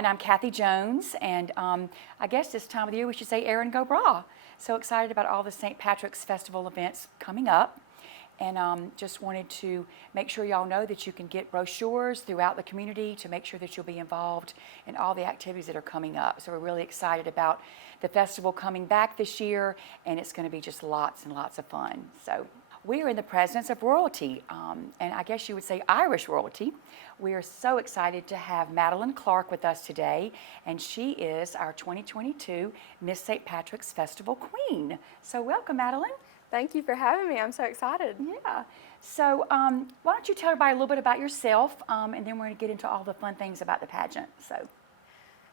everyone. I'm Kathy Jones, and I guess this time of the year we should say Erin Go Bragh. So excited about all the St. Patrick's Festival events coming up, and just wanted to make sure y'all know that you can get brochures throughout the community to make sure that you'll be involved in all the activities that are coming up. So we're really excited about the festival coming back this year, and it's going to be just lots and lots of fun. So we are in the presence of royalty, and I guess you would say Irish royalty. We are so excited to have Madelyn Clark with us today, and she is our 2022 Miss St. Patrick's Festival Queen. So welcome, Madelyn. Thank you for having me. I'm so excited. Yeah. So why don't you tell everybody a little bit about yourself, and then we're going to get into all the fun things about the pageant.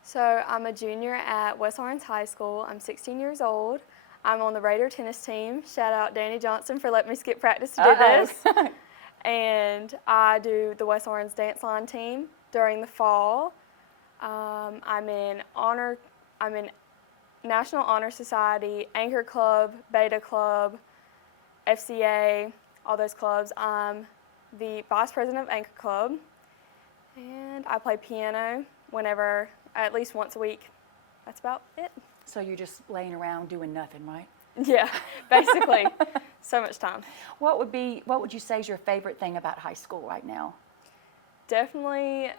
So I'm a junior at West Lawrence High School. I'm 16 years old. I'm on the Raider tennis team. Shout out Danny Johnson for letting me skip practice to do this. And I do the West Lawrence Dance Line team during the fall. I'm in National Honor Society, Anchor Club, Beta Club, FCA, all those clubs. I'm the vice president of Anchor Club, and I play piano at least once a week. That's about it. So you're just laying around doing nothing, right? Yeah, basically. So much time. What would you say is your favorite thing about high school right now? Definitely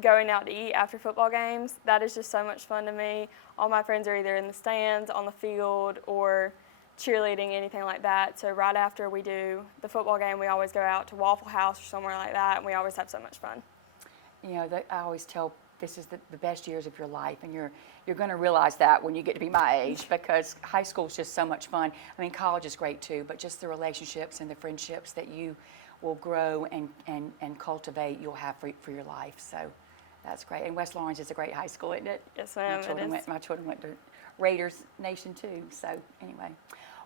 going out to eat after football games. That is just so much fun to me. All my friends are either in the stands, on the field, or cheerleading, anything like that. So right after we do the football game, we always go out to Waffle House or somewhere like that, and we always have so much fun. You know, I always tell this is the best years of your life, and you're going to realize that when you get to be my age, because high school is just so much fun. I mean, college is great too, but just the relationships and the friendships that you will grow and cultivate, you'll have for your life. So that's great. And West Lawrence is a great high school, isn't it? Yes, ma'am. My children went to Raiders Nation too. So anyway,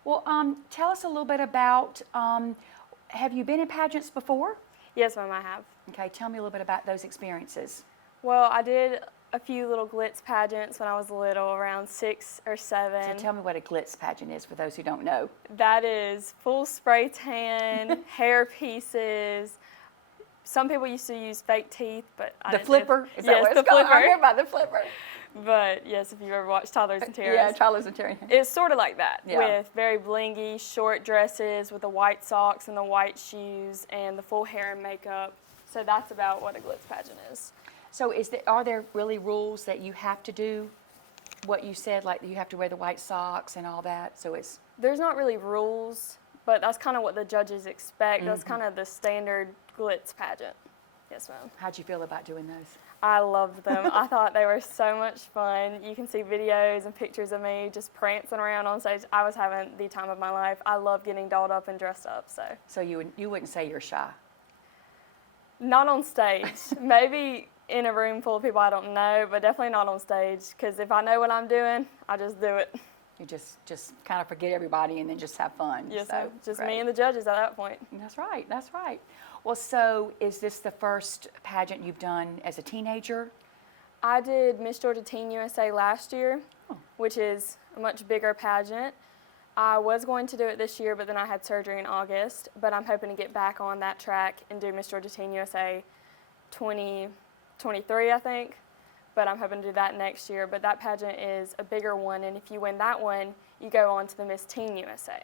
well, tell us a little bit about. Have you been in pageants before? Yes, ma'am, I have. Okay, tell me a little bit about those experiences. Well, I did a few little glitz pageants when I was little, around 6 or 7. So tell me what a glitz pageant is for those who don't know. That is full spray tan, hair pieces. Some people used to use fake teeth, but I didn't. Flipper? Is that yes, what it's the called? flipper. I hear about the flipper. But yes, if you've ever watched Toddlers and Terrors. Yeah, Toddlers and Terrors. It's sort of like that, yeah. With very blingy, short dresses with the white socks and the white shoes and the full hair and makeup. So that's about what a glitz pageant is. So are there really rules that you have to do what you said, like you have to wear the white socks and all that? So there's not really rules, but that's kind of what the judges expect. Mm-hmm. That's kind of the standard glitz pageant. Yes, ma'am. How'd you feel about doing those? I loved them. I thought they were so much fun. You can see videos and pictures of me just prancing around on stage. I was having the time of my life. I love getting dolled up and dressed up. So you wouldn't say you're shy? Not on stage. Maybe in a room full of people I don't know, but definitely not on stage, because if I know what I'm doing, I just do it. You just kind of forget everybody and then just have fun. Yes, so, just great. Me and the judges at that point. That's right, that's right. Well, so is this the first pageant you've done as a teenager? I did Miss Georgia Teen USA last year, which is a much bigger pageant. I was going to do it this year, but then I had surgery in August, but I'm hoping to get back on that track and do Miss Georgia Teen USA 2023, I think, but I'm hoping to do that next year. But that pageant is a bigger one, and if you win that one, you go on to the Miss Teen USA.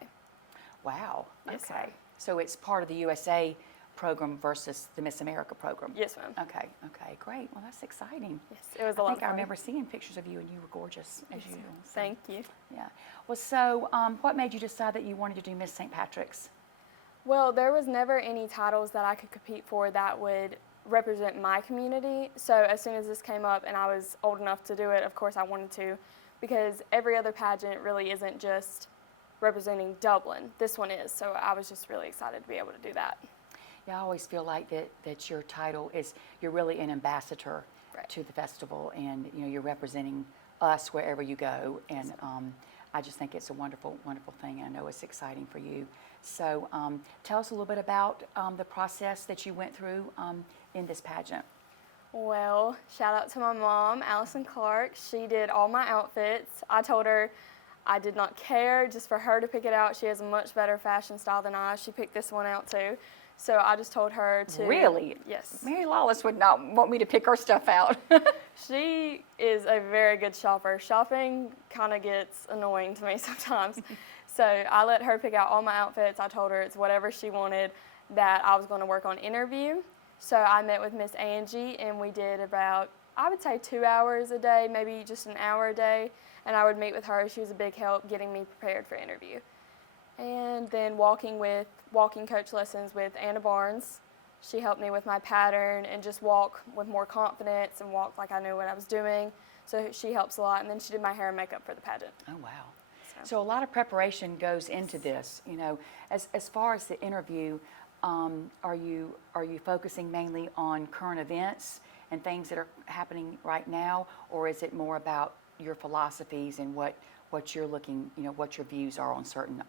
Wow. Yes, okay. ma'am. So it's part of the USA program versus the Miss America program. Yes, ma'am. Okay. Great. Well, that's exciting. Yes, it was a lot of fun. I remember seeing pictures of you, and you were gorgeous as usual. So, thank you. Yeah. Well, so what made you decide that you wanted to do Miss St. Patrick's? Well, there was never any titles that I could compete for that would represent my community. So as soon as this came up and I was old enough to do it, of course I wanted to, because every other pageant really isn't just representing Dublin. This one is. So I was just really excited to be able to do that. Yeah, I always feel like that your title is, you're really an ambassador to the festival, and you're representing us wherever you go, and I just think it's a wonderful, wonderful thing. I know it's exciting for you. So tell us a little bit about the process that you went through in this pageant. Well, shout out to my mom, Allison Clark. She did all my outfits. I told her I did not care, just for her to pick it out. She has a much better fashion style than I. She picked this one out too. So I just told her to. Really? Yes. Mary Lawless would not want me to pick her stuff out. She is a very good shopper. Shopping kind of gets annoying to me sometimes. So I let her pick out all my outfits. I told her it's whatever she wanted, that I was going to work on interview. So I met with Miss Angie, and we did about, I would say, 2 hours a day, maybe just an hour a day. And I would meet with her. She was a big help getting me prepared for interview. And then walking coach lessons with Anna Barnes. She helped me with my pattern and just walk with more confidence and walk like I knew what I was doing. So she helps a lot. And then she did my hair and makeup for the pageant. Oh, wow. So a lot of preparation goes into this, you know. As far as the interview, are you focusing mainly on current events and things that are happening right now, or is it more about your philosophies and what you're looking, you know, what your views are on certain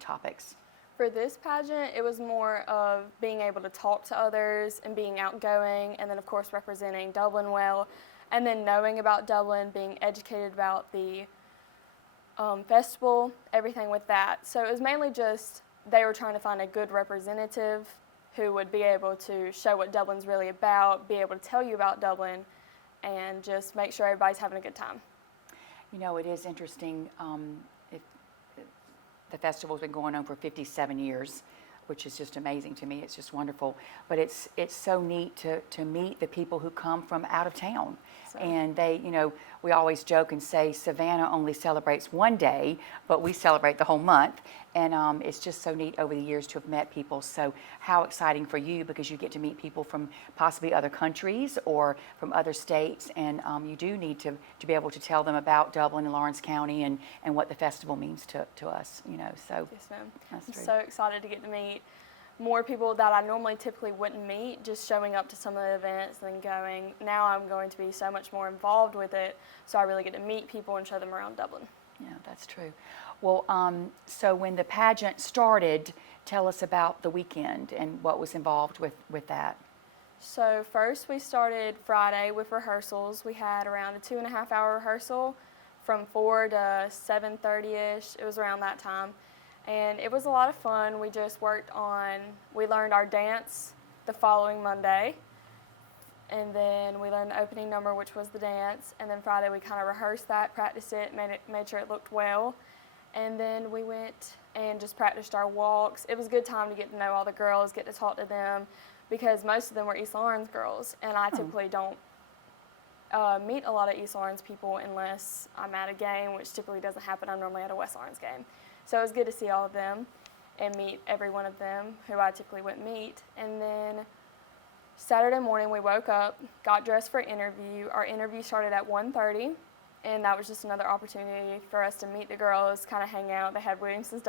topics? For this pageant, it was more of being able to talk to others and being outgoing, and then of course representing Dublin well, and then knowing about Dublin, being educated about the festival, everything with that. So it was mainly just they were trying to find a good representative who would be able to show what Dublin's really about, be able to tell you about Dublin, and just make sure everybody's having a good time. You know, it is interesting. The festival's been going on for 57 years, which is just amazing to me. It's just wonderful. But it's so neat to meet the people who come from out of town. So. And they, you know, we always joke and say Savannah only celebrates one day, but we celebrate the whole month. And it's just so neat over the years to have met people. So how exciting for you, because you get to meet people from possibly other countries or from other states. And you do need to be able to tell them about Dublin and Lawrence County and what the festival means to us, you know. So yes, ma'am. That's I'm true. so excited to get to meet more people that I normally typically wouldn't meet, just showing up to some of the events and then going. Now I'm going to be so much more involved with it, so I really get to meet people and show them around Dublin. Yeah, that's true. Well, so when the pageant started, tell us about the weekend and what was involved with that. So first we started Friday with rehearsals. We had around a 2.5-hour rehearsal from 4 to 7:30ish. It was around that time. And it was a lot of fun. We just we learned our dance the following Monday. And then we learned the opening number, which was the dance. And then Friday we kind of rehearsed that, practiced it, made sure it looked well. And then we went and just practiced our walks. It was a good time to get to know all the girls, get to talk to them, because most of them were East Lawrence girls. And I typically don't meet a lot of East Lawrence people unless I'm at a game, which typically doesn't happen. I'm normally at a West Lawrence game. So it was good to see all of them and meet every one of them who I typically wouldn't meet. And then Saturday morning we woke up, got dressed for interview. Our interview started at 1:30, and that was just another opportunity for us to meet the girls, kind of hang out. They had Williamson's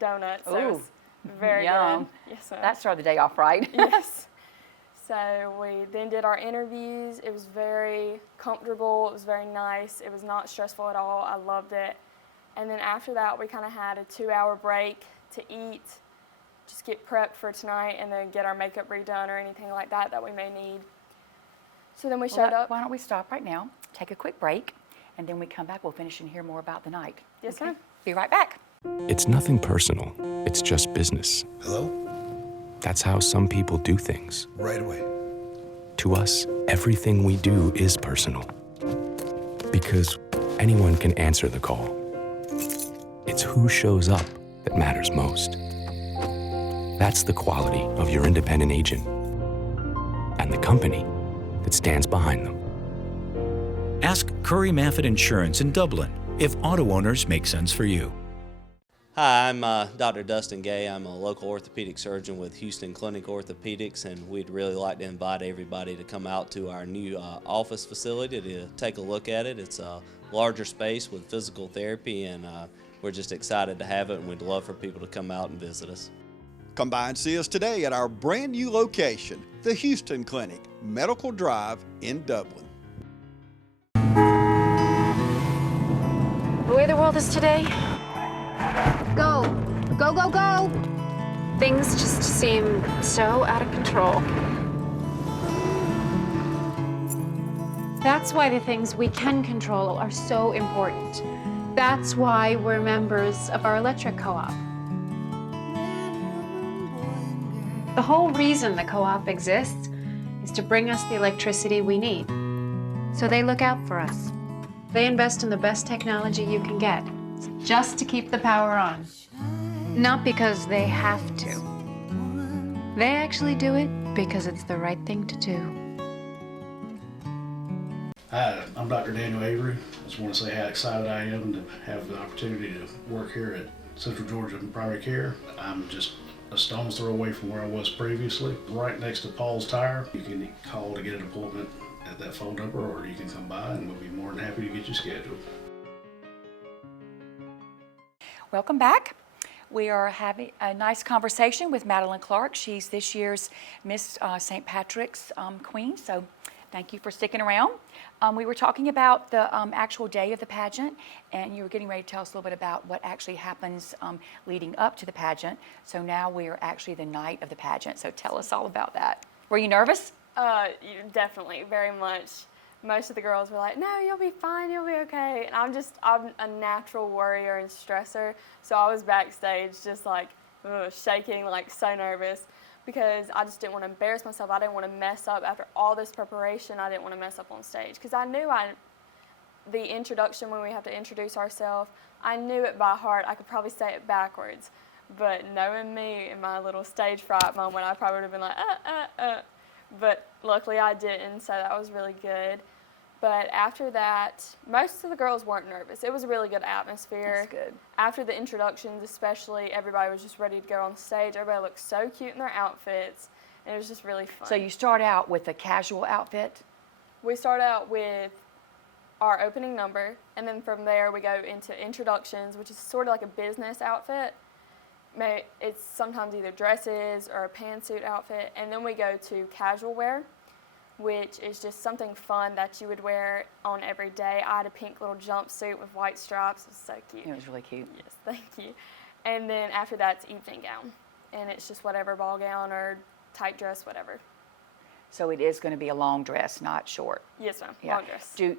donuts, so it was very yum. good. Yes, ma'am. That started the day off right. Yes. So we then did our interviews. It was very comfortable. It was very nice. It was not stressful at all. I loved it. And then after that, we kind of had a 2-hour break to eat, just get prepped for tonight, and then get our makeup redone or anything like that we may need. So then we showed up. Why don't we stop right now, take a quick break, and then we come back, we'll finish and hear more about the night. Yes, ma'am. Be right back. It's nothing personal. It's just business. Hello? That's how some people do things. Right away. To us, everything we do is personal. Because anyone can answer the call. It's who shows up that matters most. That's the quality of your independent agent and the company that stands behind them. Ask Curry Maffett Insurance in Dublin if auto owners make sense for you. Hi, I'm Dr. Dustin Gay. I'm a local orthopedic surgeon with Houston Clinic Orthopedics, and we'd really like to invite everybody to come out to our new office facility to take a look at it. It's a larger space with physical therapy, and we're just excited to have it, and we'd love for people to come out and visit us. Come by and see us today at our brand new location, the Houston Clinic, Medical Drive in Dublin. The way the world is today, Go, go, go, go! things just seem so out of control. That's why the things we can control are so important. That's why we're members of our electric co-op. The whole reason the co-op exists is to bring us the electricity we need. So they look out for us. They invest in the best technology you can get, just to keep the power on. Not because they have to. They actually do it because it's the right thing to do. Hi, I'm Dr. Daniel Avery. I just want to say how excited I am to have the opportunity to work here at Central Georgia Primary Care. I'm just a stone's throw away from where I was previously, right next to Paul's Tire. You can call to get an appointment at that phone number, or you can come by and we'll be more than happy to get you scheduled. Welcome back. We are having a nice conversation with Madelyn Clark. She's this year's Miss St. Patrick's Queen, so thank you for sticking around. We were talking about the actual day of the pageant, and you were getting ready to tell us a little bit about what actually happens leading up to the pageant. So now we are actually the night of the pageant, so tell us all about that. Were you nervous? Definitely, very much. Most of the girls were like, no, you'll be fine, you'll be okay. And I'm a natural worrier and stressor, so I was backstage just like shaking, like so nervous, because I just didn't want to embarrass myself. I didn't want to mess up after all this preparation. I didn't want to mess up on stage, because I knew the introduction, when we have to introduce ourselves, I knew it by heart. I could probably say it backwards, but knowing me in my little stage fright moment, I probably would have been like, But luckily I didn't, so that was really good. But after that, most of the girls weren't nervous. It was a really good atmosphere. That's good. After the introductions especially, everybody was just ready to go on stage. Everybody looked so cute in their outfits, and it was just really fun. So you start out with a casual outfit? We start out with our opening number, and then from there we go into introductions, which is sort of like a business outfit. It's sometimes either dresses or a pantsuit outfit, and then we go to casual wear, which is just something fun that you would wear on every day. I had a pink little jumpsuit with white stripes. It was so cute. It was really cute. Yes, thank you. And then after that, it's evening gown, and it's just whatever, ball gown or tight dress, whatever. So it is going to be a long dress, not short. Yes, ma'am. Yeah. Long dress. Do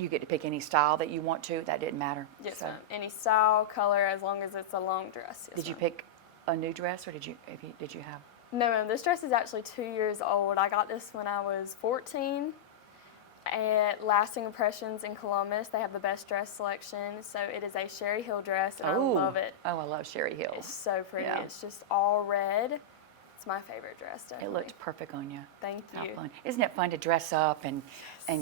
you get to pick any style that you want to? That didn't matter? Yes, So, ma'am. Any style, color, as long as it's a long dress. Yes, did you ma'am. pick a new dress, or did you have? No, ma'am. This dress is actually 2 years old. I got this when I was 14 at Lasting Impressions in Columbus. They have the best dress selection. So it is a Sherry Hill dress, and I love it. Oh, I love Sherry Hill. It's so pretty. Yeah. It's just all red. It's my favorite dress, It definitely. looked perfect on you. Thank How you. fun. Isn't it fun to dress up and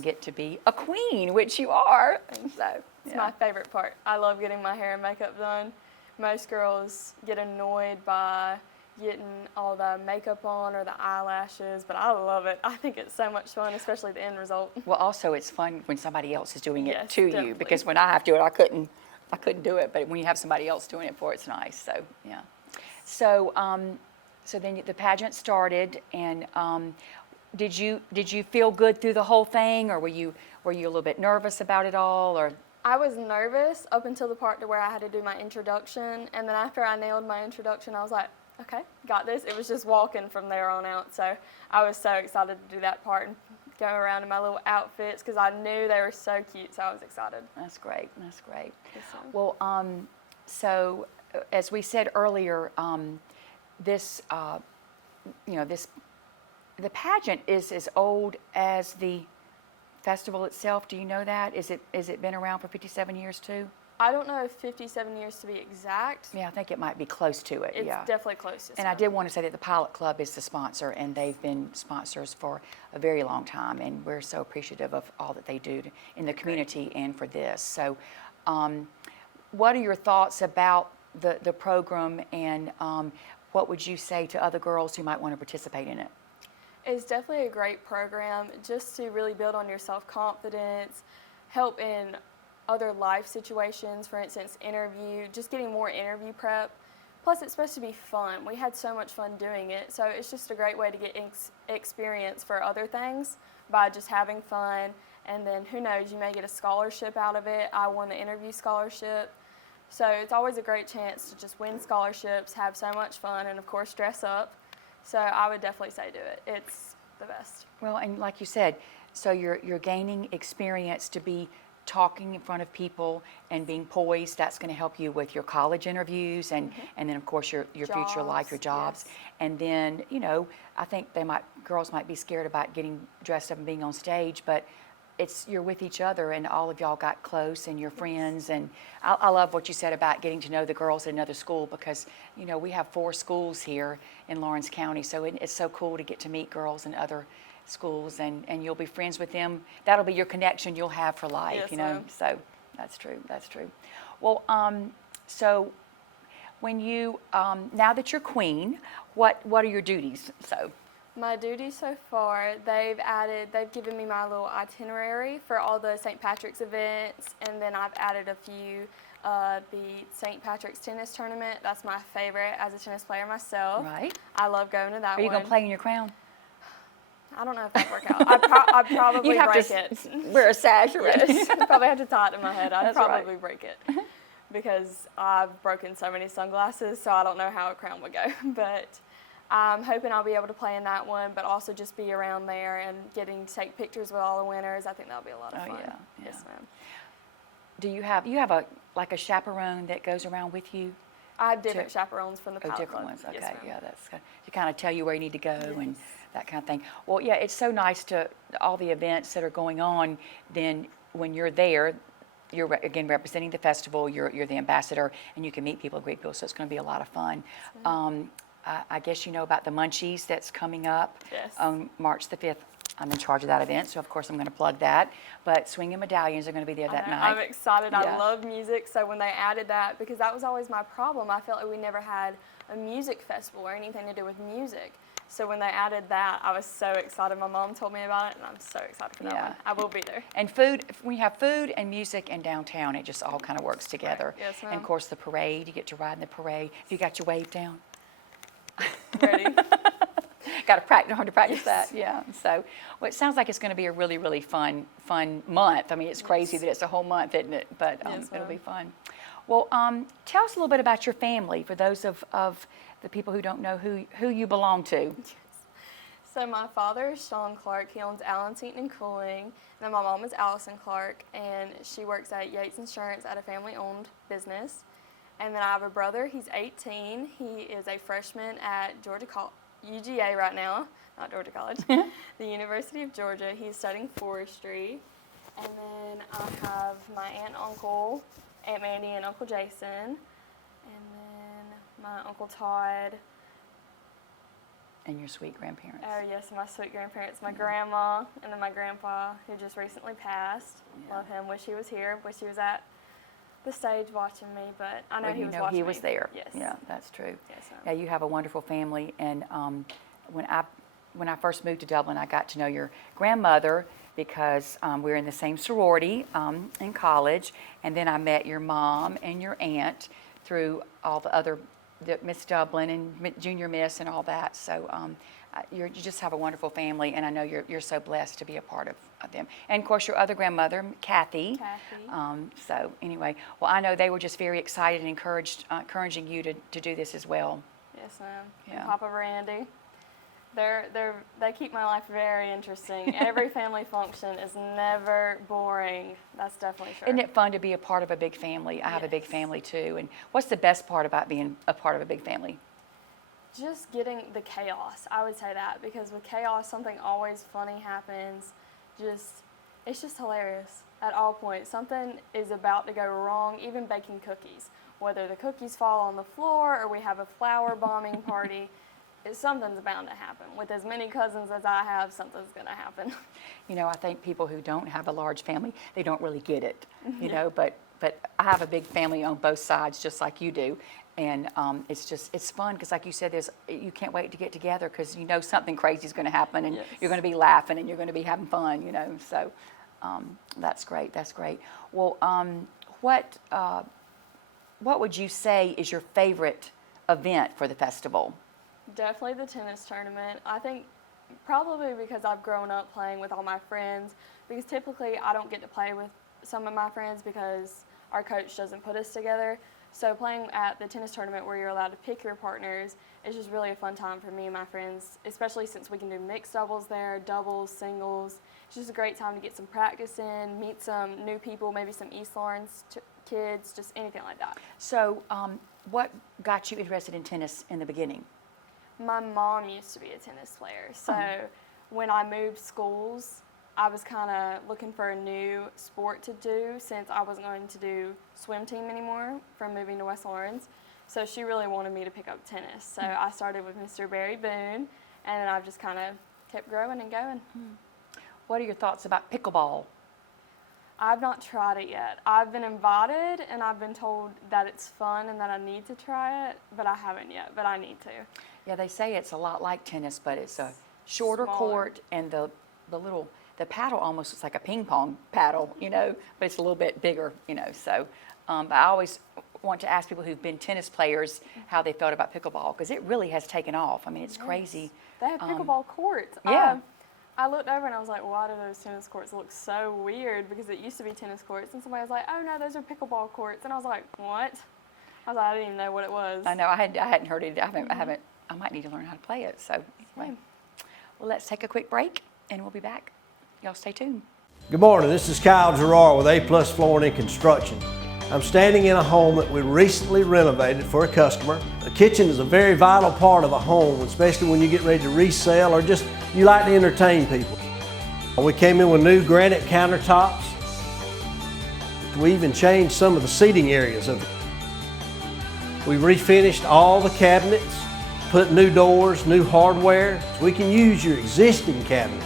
get to be a queen, which you are? So, It's yeah. my favorite part. I love getting my hair and makeup done. Most girls get annoyed by getting all the makeup on or the eyelashes, but I love it. I think it's so much fun, especially the end result. Well, also it's fun when somebody else is doing it Yes, to definitely. you, because when I have to do it, I couldn't do it. But when you have somebody else doing it for, it's nice. So yeah. So so then the pageant started, and did you feel good through the whole thing, or were you a little bit nervous about it all, or? I was nervous up until the part to where I had to do my introduction, and then after I nailed my introduction, I was like, okay, got this. It was just walking from there on out, so I was so excited to do that part and go around in my little outfits, because I knew they were so cute, so I was excited. That's great. That's great. Yes, ma'am. Well, so as we said earlier, this the pageant is as old as the festival itself. Do you know that? Is it been around for 57 years too? I don't know if 57 years to be exact. Yeah, I think it might be close to it. It's yeah. definitely close. And I did want to say that the Pilot Club is the sponsor, and they've been sponsors for a very long time, and we're so appreciative of all that they do in the community and for this. So, what are your thoughts about the program, and what would you say to other girls who might want to participate in it? It's definitely a great program just to really build on your self-confidence, help in other life situations, for instance, just getting more interview prep. Plus, it's supposed to be fun. We had so much fun doing it, so it's just a great way to get experience for other things by just having fun, and then who knows, you may get a scholarship out of it. I won the interview scholarship, so it's always a great chance to just win scholarships, have so much fun, and of course dress up. So I would definitely say do it. It's the best. Well, and like you said, so you're gaining experience to be talking in front of people and being poised, that's going to help you with your college interviews and then of course your future life, your jobs. Yes. And then, you know, I think girls might be scared about getting dressed up and being on stage, but you're with each other and all of y'all got close and you're friends. And I love what you said about getting to know the girls at another school, because, you know, we have 4 schools here in Lawrence County, so it's so cool to get to meet girls in other schools, and you'll be friends with them. That'll be your connection you'll have for life, Yes, you know. ma'am. So that's true. Well, so when you now that you're queen, what are your duties? So My duties so far, they've given me my little itinerary for all the St. Patrick's events, and then I've added a few. The St. Patrick's tennis tournament, that's my favorite as a tennis player myself. right, I love going to that are you one. going to play in your crown? I don't know if that'd work out. I'd probably You'd have break to it. wear a sash already. Yes, I'd probably have to tie it in my head. I'd That's right. probably break it because I've broken so many sunglasses, so I don't know how a crown would go. But I'm hoping I'll be able to play in that one, but also just be around there and getting to take pictures with all the winners. I think that'll be a lot of fun. Yeah. Yes, ma'am. Do you have a chaperone that goes around with you? I have different chaperones from the Oh, Pilot different Club. ones. Okay, Yes, ma'am. yeah, that's good. To kind of tell you where you need to go and that kind of thing. Well, yeah, it's so nice to all the events that are going on. Then when you're there, you're again representing the festival. You're the ambassador, and you can meet people, greet people. So it's going to be a lot of fun. I guess you know about the Munchies that's coming up Yes. on March the 5th. I'm in charge of that event, so of course I'm going to plug that. But Swinging Medallions are going to be there that night. I'm excited. Yeah. I love music, so when they added that, because that was always my problem, I felt like we never had a music festival or anything to do with music. So when they added that, I was so excited. My mom told me about it, and I'm so excited for that Yeah. one. I will be there. And food, when you have food and music and downtown, it just all kind of works together. Yes, And ma'am. of course the parade, you get to ride in the parade. Have you got your wave down? Ready? Got to practice, hard to practice that, yeah. So, well, it sounds like it's going to be a really, really fun month. I mean, it's crazy that it's a whole month, isn't it? But Yes, it'll ma'am. be fun. Well, tell us a little bit about your family for those of the people who don't know who you belong to. So my father is Sean Clark. He owns Allen Seaton and Cooling. And then my mom is Allison Clark, and she works at Yates Insurance at a family-owned business. And then I have a brother. He's 18. He is a freshman at UGA right now, not Georgia College, the University of Georgia. He's studying forestry. And then I have my aunt and uncle, Aunt Mandy and Uncle Jason. And then my Uncle Todd. And your sweet grandparents. Oh, yes, my sweet grandparents, my grandma, and then my grandpa, who just recently passed. Yeah. Love him. Wish he was here. Wish he was at the stage watching me, but I know Well, he you was know watching he me. was there. Yes. Yeah, that's true. Yes, ma'am. Yeah, you have a wonderful family, and when I first moved to Dublin, I got to know your grandmother because we were in the same sorority in college, and then I met your mom and your aunt through all the Miss Dublin and Junior Miss and all that. So you just have a wonderful family, and I know you're so blessed to be a part of them. And of course, your other grandmother, Kathy. So anyway, well, I know they were just very excited and encouraging you to do this as well. Yes, ma'am. Yeah. And Papa Randy. They keep my life very interesting. Every family function is never boring. That's definitely true. Isn't it fun to be a part of a big family? I have a big Yes. family too. And what's the best part about being a part of a big family? Just getting the chaos, I would say that, because with chaos, something always funny happens. It's just hilarious at all points. Something is about to go wrong, even baking cookies. Whether the cookies fall on the floor or we have a flour bombing party, something's bound to happen. With as many cousins as I have, something's going to happen. You know, I think people who don't have a large family, they don't really get it, you know, but I have a big family on both sides, just like you do. And it's fun because, like you said, you can't wait to get together because you know something crazy is going to happen, and Yes. you're going to be laughing and you're going to be having fun, you know. So that's great. That's great. Well, what would you say is your favorite event for the festival? Definitely the tennis tournament. I think probably because I've grown up playing with all my friends, because typically I don't get to play with some of my friends because our coach doesn't put us together. So playing at the tennis tournament where you're allowed to pick your partners is just really a fun time for me and my friends, especially since we can do mixed doubles there, doubles, singles. It's just a great time to get some practice in, meet some new people, maybe some East Lawrence kids, just anything like that. So what got you interested in tennis in the beginning? My mom used to be a tennis player, so when I moved schools, I was kind of looking for a new sport to do since I wasn't going to do swim team anymore from moving to West Lawrence. So she really wanted me to pick up tennis. So I started with Mr. Barry Boone, and then I've just kind of kept growing and going. What are your thoughts about pickleball? I've not tried it yet. I've been invited and I've been told that it's fun and that I need to try it, but I haven't yet, but I need to. Yeah, they say it's a lot like tennis, but it's a shorter Smaller. court, and the paddle almost looks like a ping pong paddle, you know, but it's a little bit bigger, you know. So but I always want to ask people who've been tennis players how they felt about pickleball, because it really has taken off. I mean, it's crazy. They have pickleball courts. Yeah. I looked over and I was like, why do those tennis courts look so weird? Because it used to be tennis courts, and somebody was like, oh no, those are pickleball courts. And I was like, what? I was like, I didn't even know what it was. I know, I hadn't heard it. I might need to learn how to play it. So anyway, well, let's take a quick break and we'll be back. Y'all stay tuned. Good morning, this is Kyle Gerard with A+ Flooring and Construction. I'm standing in a home that we recently renovated for a customer. The kitchen is a very vital part of a home, especially when you get ready to resell or just you like to entertain people. We came in with new granite countertops. We even changed some of the seating areas of it. We refinished all the cabinets, put new doors, new hardware, so we can use your existing cabinets.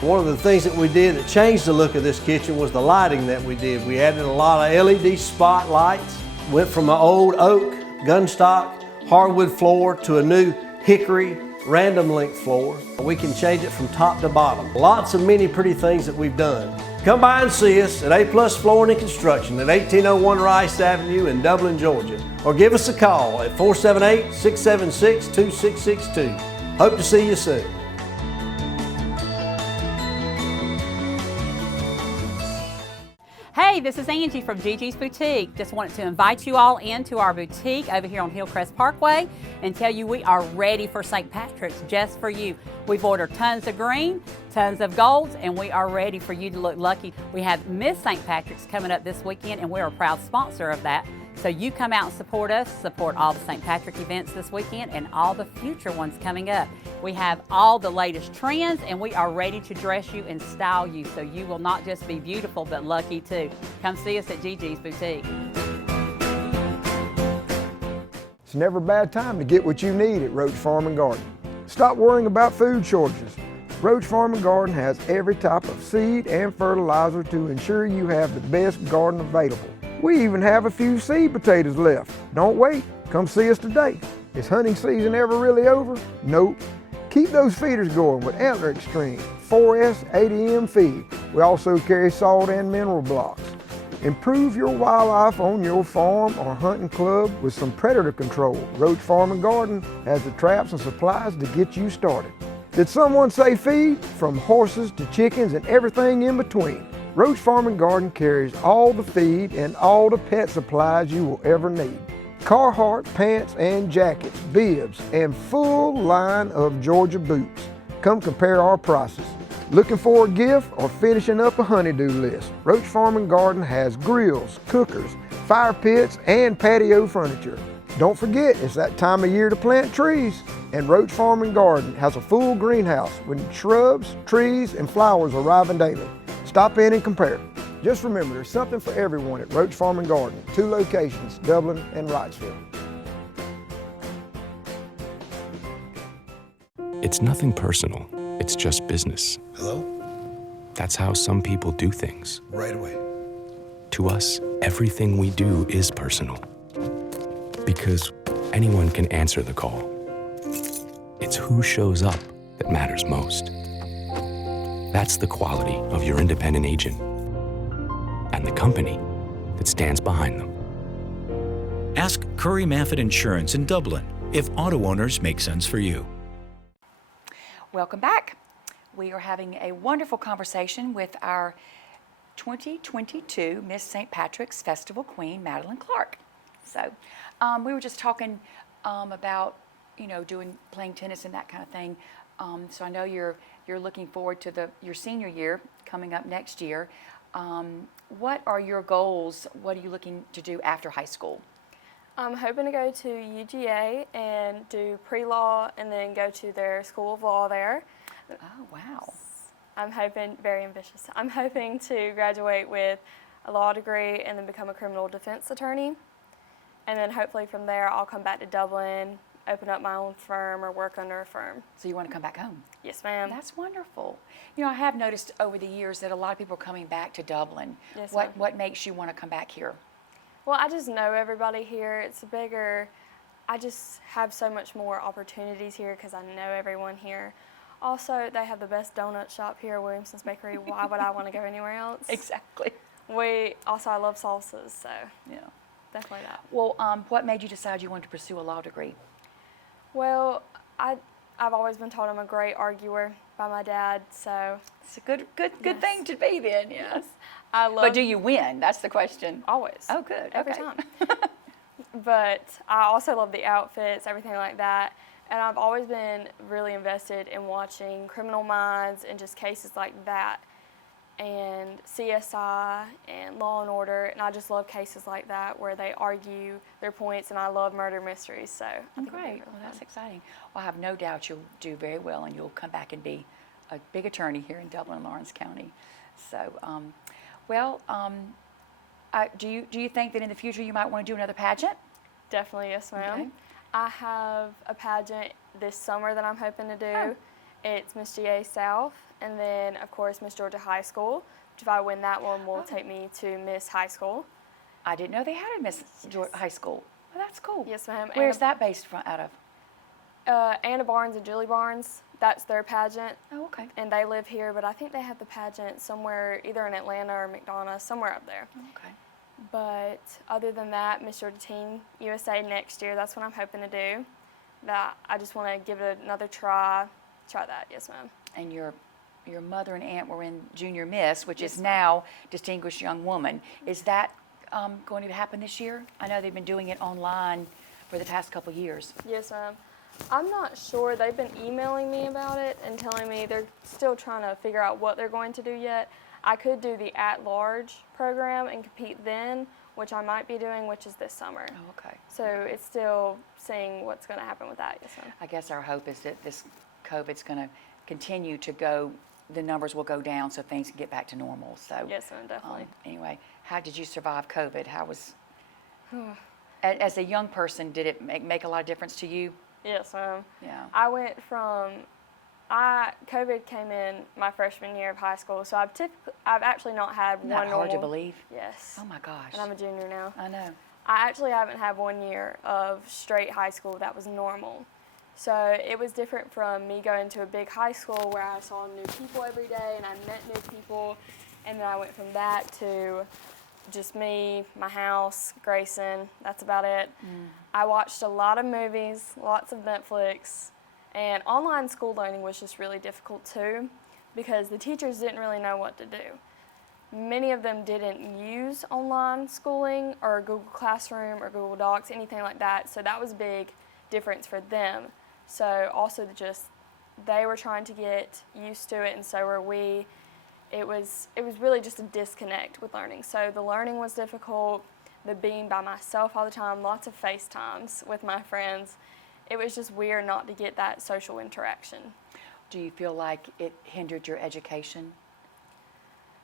One of the things that we did that changed the look of this kitchen was the lighting that we did. We added a lot of LED spotlights, went from an old oak, gunstock, hardwood floor to a new hickory, random length floor. We can change it from top to bottom. Lots of many pretty things that we've done. Come by and see us at A+ Flooring and Construction at 1801 Rice Avenue in Dublin, Georgia, or give us a call at 478-676-2662. Hope to see you soon. Hey, this is Angie from Gigi's Boutique. Just wanted to invite you all into our boutique over here on Hillcrest Parkway and tell you we are ready for St. Patrick's just for you. We've ordered tons of green, tons of golds, and we are ready for you to look lucky. We have Miss St. Patrick's coming up this weekend, and we're a proud sponsor of that. So you come out and support us, support all the St. Patrick events this weekend and all the future ones coming up. We have all the latest trends, and we are ready to dress you and style you so you will not just be beautiful but lucky too. Come see us at Gigi's Boutique. It's never a bad time to get what you need at Roach Farm and Garden. Stop worrying about food shortages. Roach Farm and Garden has every type of seed and fertilizer to ensure you have the best garden available. We even have a few seed potatoes left. Don't wait, come see us today. Is hunting season ever really over? Nope. Keep those feeders going with Antler Extreme 4S 80M feed. We also carry salt and mineral blocks. Improve your wildlife on your farm or hunting club with some predator control. Roach Farm and Garden has the traps and supplies to get you started. Did someone say feed? From horses to chickens and everything in between. Roach Farm and Garden carries all the feed and all the pet supplies you will ever need. Carhartt pants and jackets, bibs, and full line of Georgia boots. Come compare our prices. Looking for a gift or finishing up a honey-do list? Roach Farm and Garden has grills, cookers, fire pits, and patio furniture. Don't forget, it's that time of year to plant trees. And Roach Farm and Garden has a full greenhouse with shrubs, trees, and flowers arriving daily. Stop in and compare. Just remember, there's something for everyone at Roach Farm and Garden. 2 locations, Dublin and Wrightsville. It's nothing personal. It's just business. Hello? That's how some people do things. Right away. To us, everything we do is personal. Because anyone can answer the call. It's who shows up that matters most. That's the quality of your independent agent and the company that stands behind them. Ask Curry Maffitt Insurance in Dublin if auto owners make sense for you. Welcome back. We are having a wonderful conversation with our 2022 Miss St. Patrick's Festival Queen, Madelyn Clark. So we were just talking about, playing tennis and that kind of thing. So I know you're looking forward to your senior year coming up next year. What are your goals? What are you looking to do after high school? I'm hoping to go to UGA and do pre-law and then go to their School of Law there. Oh, wow. I'm hoping, very ambitious, I'm hoping to graduate with a law degree and then become a criminal defense attorney. And then hopefully from there I'll come back to Dublin, open up my own firm or work under a firm. So you want to come back home? Yes, ma'am. That's wonderful. I have noticed over the years that a lot of people are coming back to Dublin. Yes, ma'am. What makes you want to come back here? Well, I just know everybody here. It's bigger. I just have so much more opportunities here because I know everyone here. Also, they have the best donut shop here, Williamson's Bakery. Why would I want to go anywhere else? Exactly. I love salsas, so yeah, definitely that. Well, what made you decide you wanted to pursue a law degree? Well, I've always been told I'm a great arguer by my dad, so it's a good yes. thing to be then. Yes. I love. But do you win? That's the question. Always. Oh, good. Every okay. time. But I also love the outfits, everything like that. And I've always been really invested in watching Criminal Minds and just cases like that, and CSI and Law and Order. And I just love cases like that where they argue their points, and I love murder mysteries. So I think it'll be Great. really Well, that's fun. exciting. Well, I have no doubt you'll do very well, and you'll come back and be a big attorney here in Dublin and Lawrence County. So, do you think that in the future you might want to do another pageant? Definitely, yes, ma'am. Okay. I have a pageant this summer that I'm hoping to do. Oh. It's Miss GA South, and then, of course, Miss Georgia High School, which if I win that one will take me to Miss High School. I didn't know they had a Miss High School. Well, that's cool. Yes, ma'am. Where's that based out of? Anna Barnes and Julie Barnes, that's their pageant. Oh, okay. And they live here, but I think they have the pageant somewhere, either in Atlanta or McDonough, somewhere up there. Okay. But other than that, Miss Georgia Teen USA next year, that's what I'm hoping to do. That I just want to give it another try. Try that, yes, ma'am. And your mother and aunt were in Junior Miss, which Yes, is ma'am. now Distinguished Young Woman. Is that going to happen this year? I know they've been doing it online for the past couple years. Yes, ma'am. I'm not sure. They've been emailing me about it and telling me they're still trying to figure out what they're going to do yet. I could do the at-large program and compete then, which I might be doing, which is this summer. Oh, okay. So it's still seeing what's going to happen with that. Yes, ma'am. I guess our hope is that this COVID's going to continue to go, the numbers will go down so things can get back to normal. So Yes, ma'am, definitely. Anyway, how did you survive COVID? How was, as a young person, did it make a lot of difference to you? Yes, ma'am. Yeah. I went from, COVID came in my freshman year of high school, so I've actually not had Isn't one that hard to normal- believe? Yes. Oh my gosh. And I'm a junior now. I know. I actually haven't had 1 year of straight high school that was normal. So it was different from me going to a big high school where I saw new people every day and I met new people, and then I went from that to just me, my house, Grayson, that's about it. I watched a lot of movies, lots of Netflix, and online school learning was just really difficult too because the teachers didn't really know what to do. Many of them didn't use online schooling or Google Classroom or Google Docs, anything like that, so that was a big difference for them. So also they were trying to get used to it, and so were we. It was really just a disconnect with learning. So the learning was difficult, the being by myself all the time, lots of FaceTimes with my friends. It was just weird not to get that social interaction. Do you feel like it hindered your education?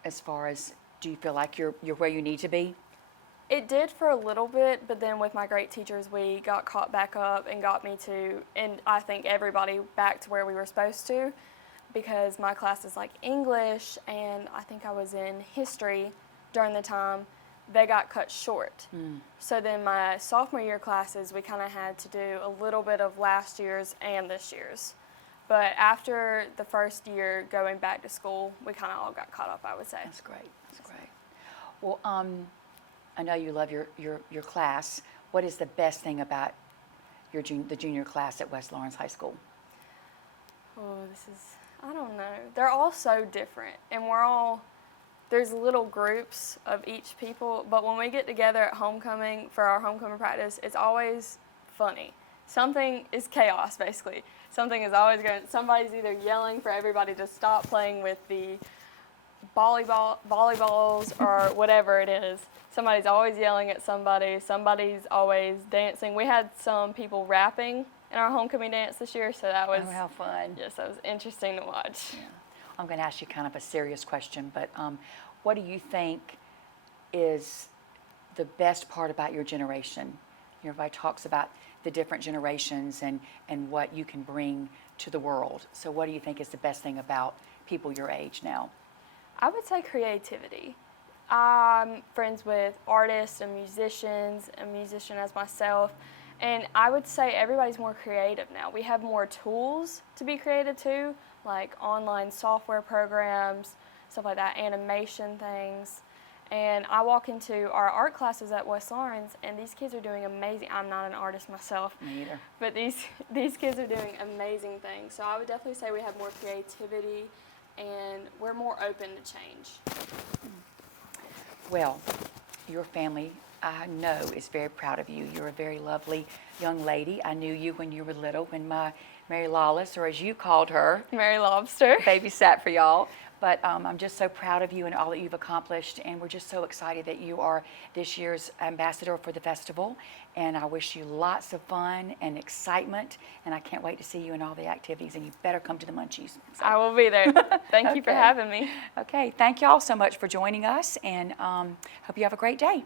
As far as, do you feel like you're where you need to be? It did for a little bit, but then with my great teachers, we got caught back up and got me to, and I think everybody back to where we were supposed to, because my classes like English and I think I was in history during the time, they got cut short. So then my sophomore year classes, we kind of had to do a little bit of last year's and this year's. But after the first year going back to school, we kind of all got caught up, I would say. That's great. That's great. Well, I know you love your class. What is the best thing about the junior class at West Lawrence High School? Oh, I don't know. They're all so different, and we're all there's little groups of each people, but when we get together at homecoming for our homecoming practice, it's always funny. Something is chaos, basically. Something is always going, somebody's either yelling for everybody to stop playing with the volleyballs or whatever it is. Somebody's always yelling at somebody. Somebody's always dancing. We had some people rapping in our homecoming dance this year, so that was, Oh, how fun. yes, that was interesting to watch. Yeah. I'm going to ask you kind of a serious question, but what do you think is the best part about your generation? Everybody talks about the different generations and what you can bring to the world. So what do you think is the best thing about people your age now? I would say creativity. I'm friends with artists and musicians, a musician as myself, and I would say everybody's more creative now. We have more tools to be creative too, like online software programs, stuff like that, animation things. And I walk into our art classes at West Lawrence, and these kids are doing amazing. I'm not an artist myself. Me either. But these kids are doing amazing things. So I would definitely say we have more creativity, and we're more open to change. Well, your family, I know, is very proud of you. You're a very lovely young lady. I knew you when you were little, when my Mary Lawless, or as you called her, Mary Lobster, babysat for y'all. But I'm just so proud of you and all that you've accomplished, and we're just so excited that you are this year's ambassador for the festival. And I wish you lots of fun and excitement, and I can't wait to see you in all the activities, and you better come to the Munchies. So. I will be there. Thank you for Okay. having me. Okay, thank you all so much for joining us, and hope you have a great day.